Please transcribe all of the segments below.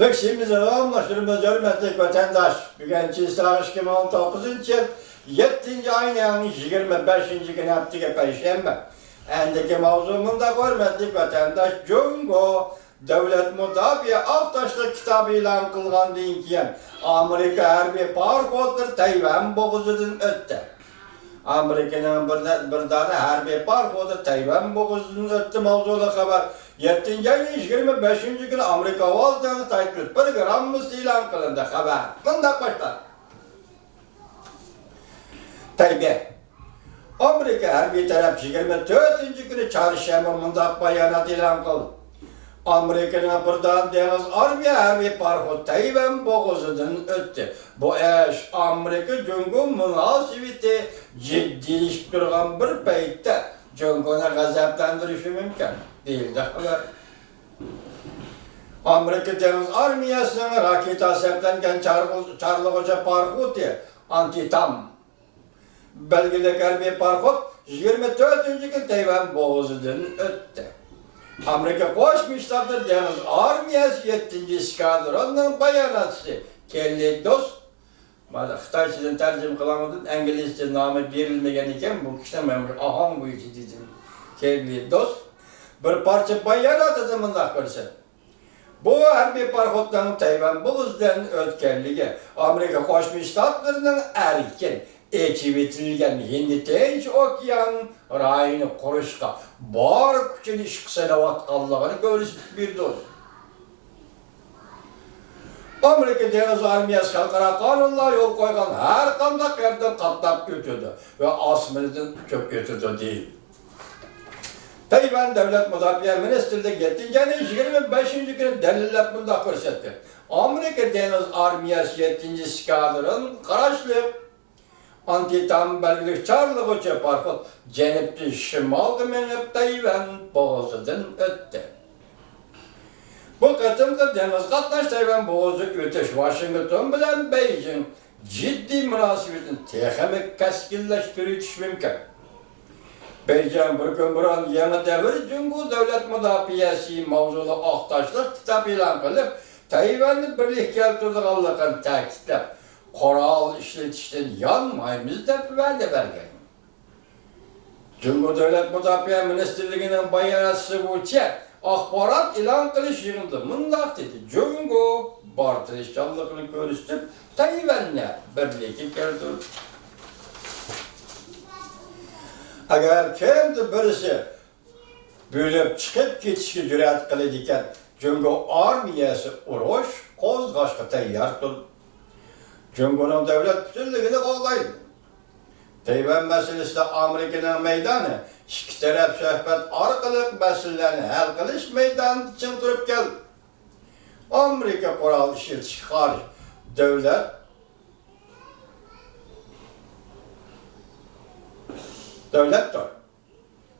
Ve şimdi anlaşılmaz hürmetlik vatandaş. Bugün Çiğsağış 2019 yıl 7. ayının 25. günü haftıya Perşembe. Endeki mavzumunda hürmetlik vatandaş Cungo Devlet Müdafiye Avtaşlık kitabıyla kılgan deyin kiyen Amerika harbi parkodlar Tayvan boğuzudan öttü. Amerika'nın bir tane harbi parkodu Tayvan boğuzudan öttü mavzulu haber. 7. ayın 25. günü Amerika Ovaldığı Taytlık bir gramımız ilan kılındı haber. Bundan başlar. Tayyip. Amerika harbi taraf 24. günü çarşamba mındak bayanat ilan kıldı. Amerika'nın buradan deniz armiya harbi parkı Tayvan boğazından öttü. Bu eş Amerika Cungo münasibeti ciddileşip durgan bir payda Cungo'na gazaplandırışı mümkün değildi. Amerika deniz armiyasının raket asaplangan Charlie Hoca parkı diye anti-tam belgeli harbi parkı 24. gün Tayvan boğazından öttü. Amerika Koşmuşlardır Deniz Armiyası 7. Skadron'un bayanatçısı Kelly Dost. Xitayçıdan tercüme kılamadım, İngilizce namı verilmegen iken bu kişiden ben aham bu işi dedim. Kelly Dost. Bir parça bayanat adımında görsen. Bu harbi parkotların Tayvan boğazdan ötkenliği Amerika Koşmuşlarının erken ekibitilgen Hindi Tinç Okyan rayını kuruşka bar küçün işkiselavat kallağını görüşüp bir dost. Amerika Deniz Armiyası halkara kanunlar yol koygan her kandak yerden katlap götürdü ve asmınızın çok götürdü değil. Tayvan Devlet Müdafiye Ministerliği 7. ayın 25. günü deliller bunda görsetti. Amerika Deniz Armiyası 7. Skadron Karaşlık anti-tam belgeli Charlie Hoca parkı cenepli şimal menep Tayvan boğazından öttü. Bu katımda deniz katlaş Tayvan boğazı öteş Washington bilen Beijing ciddi münasibetin tehemek keskinleştiriş mümkün. Beijing bir gün buran yeni devir Cungo Devlet Müdafiyesi mavzulu ahtaşlık kitap ilan kılıp Tayvan'ı birlik keltirdiğini takitlep Koral işletişten yanmayımız da güvende vergen. Cumhur Devlet Müdafiye Ministerliği'nin bayanatçısı bu akbarat ilan kılış yığıldı. Mındak dedi. Cumhur bartırışçallıkını görüştüp Tayvan'la birliği geldi. Eğer kendi birisi bölüp çıkıp geçişi cüret kılıdiken Cumhur armiyası uğraş kozgaşka tayyardır. Cumhur'un devlet bütünlüğünü kollaydı. Tayvan meselesi de Amerika'nın meydanı, iki taraf sohbet arkalık meselelerini hal kılış meydanı için durup geldi. Amerika kural işi çıkar devlettir.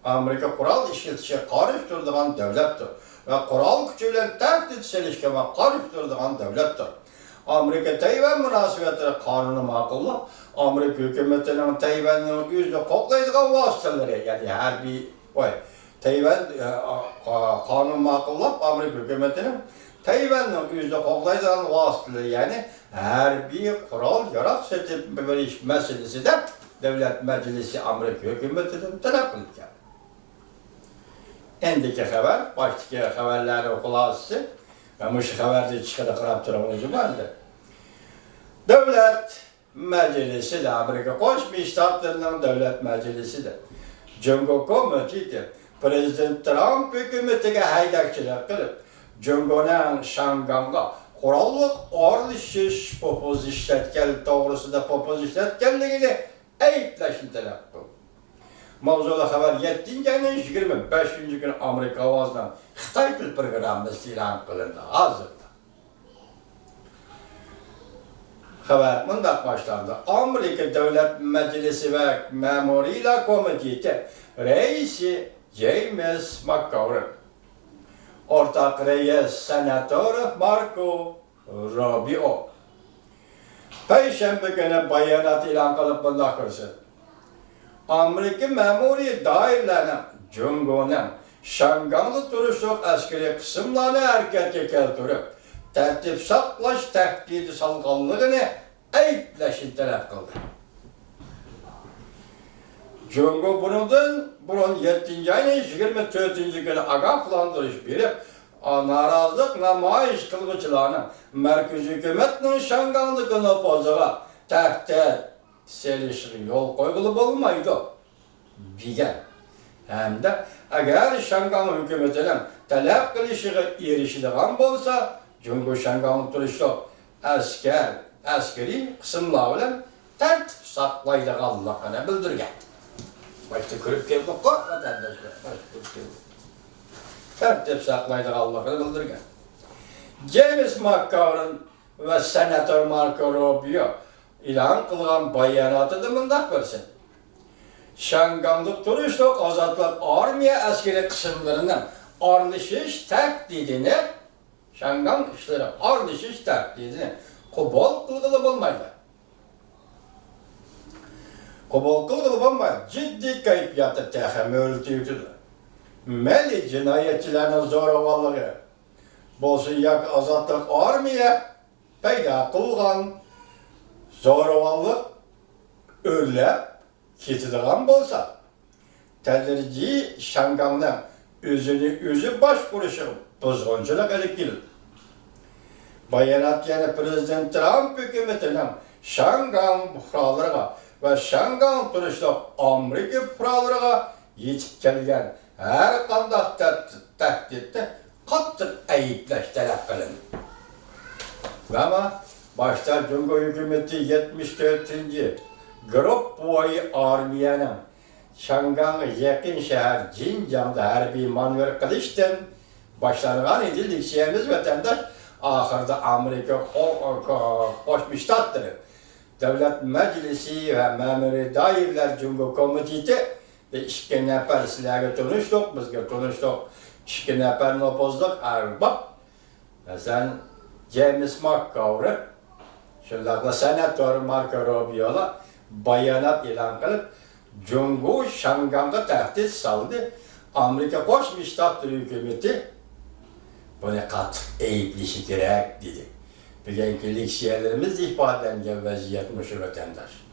Amerika kural işi karıştırdığı devlettir. Ve kural gücüyle tehdit selişkeme karıştırdığı devlettir. Amerika Tayvan münasebetleri kanunu makıllı. Amerika hükümetinin Tayvan'ın yüzde koklaydığı vasıtaları yani her bir Tayvan kanunu makıllı Amerika hükümetinin Tayvan'ın yüzde koklaydığı vasıtaları yani her bir kural yarat veriş meselesi de Devlet Meclisi Amerika hükümetinin talep kılıyor. Endiki haber, baştaki haberlerin kulağısı ve mışı haberde çıkada kırap tarafımızı vardı. Devlet Meclisi de Amerika Koşmuş Ştatlarının Devlet Meclisi de Cumhur Komiteti Prezident Trump hükümetine haydakçılık kılıp Cumhur'un Şangang'a kurallık orlışış popoz işletken doğrusu da popoz işletkenliğini eyipleşin talep kıldı. Mavzulu haber 7. ayın 25. günü Amerika Ovası'ndan Xitay Dil programı ilan kılındı. Hazırda. Haber mındak başlandı. Amerika Devlet Meclisi ve Memorial Komiteti Reisi James McGovern, ortak reis Senatör Marco Rubio, Perşembe günü bayanat ilan kılıp mındak kılsın. Amerika memuri dairlerinin Cungo'nun Şanganglı turuşluk askeri kısımlarını harekete keltirip tertip saklaş tehdidi salgınlığını ayıplaşın talep kıldı. Cumhur burun 7. ayının 24. günü agahlandırış berip, narazılık namayiş kılgıçılarının merkezi hükümetinin şanganlıkını bozağa tehte selişi yol koygulu olmaydı. Bigen. Hem de eğer Şangan hükümetinin talep kılışığı erişilen bolsa, Cumhur Şangan turuşlu askeri kısımlarla tertip saklaydı Allah'ına bildirgen. Başta kırıp geldik o vatandaşlar. Tertip saklaydı Allah'ını bildirgen. James McGovern ve Senatör Marco Rubio ilan kılgan bayanatı da mındak versin. Şanganlık turuşluk azatlık armiya askeri kısımlarının arlaşış tehdidini, Şangan işleri arlaşış tehdidini kubol kılgılı olmaydı. Kubol kılgılı olmaydı. Ciddi kayıpiyatı tehemmül tüydüdür. Meli cinayetçilerin zoravallığı, bolsuyak azatlık armiya peyda kılgan zoravallık öyle ketidigan bolsa, tedirici Şangan'ın özü başvuruşu bozgunculuk edip gelir. Bayanat yani Prezident Trump hükümetinin Şangan fuqaralarına ve Şangan turuşlu Amerika fuqaralarına yetip kelgen her qanday tehditni qattiq ayıplash talep qilindi. Ama başta Cumhur hükümeti 74. Grup boyu armiyanın Şangan'a yakın şehir Cincan'da harbiy manevr qilishdan başlangan idi. Liksiyemiz vatandaş ahırda Amerika Qo'shma Shtatları Devlet Meclisi ve Memuri Dairler Cumhur Komiteti ve 2 nafar sizlerge tanıştık, bizge tanıştık. 2 nafar nopozluk arbab. Mesela James McGovern, şundaqla Senatör Marco Rubio'la bayanat e'lon qilib, Cumhur Şangan'a tehdit saldı. Amerika Qo'shma Shtatlar hükümeti bunu qattiq ayıplashi kerak dedi. Bugungi leksiyalarimiz ifodalangan vaziyat mushu vatandosh.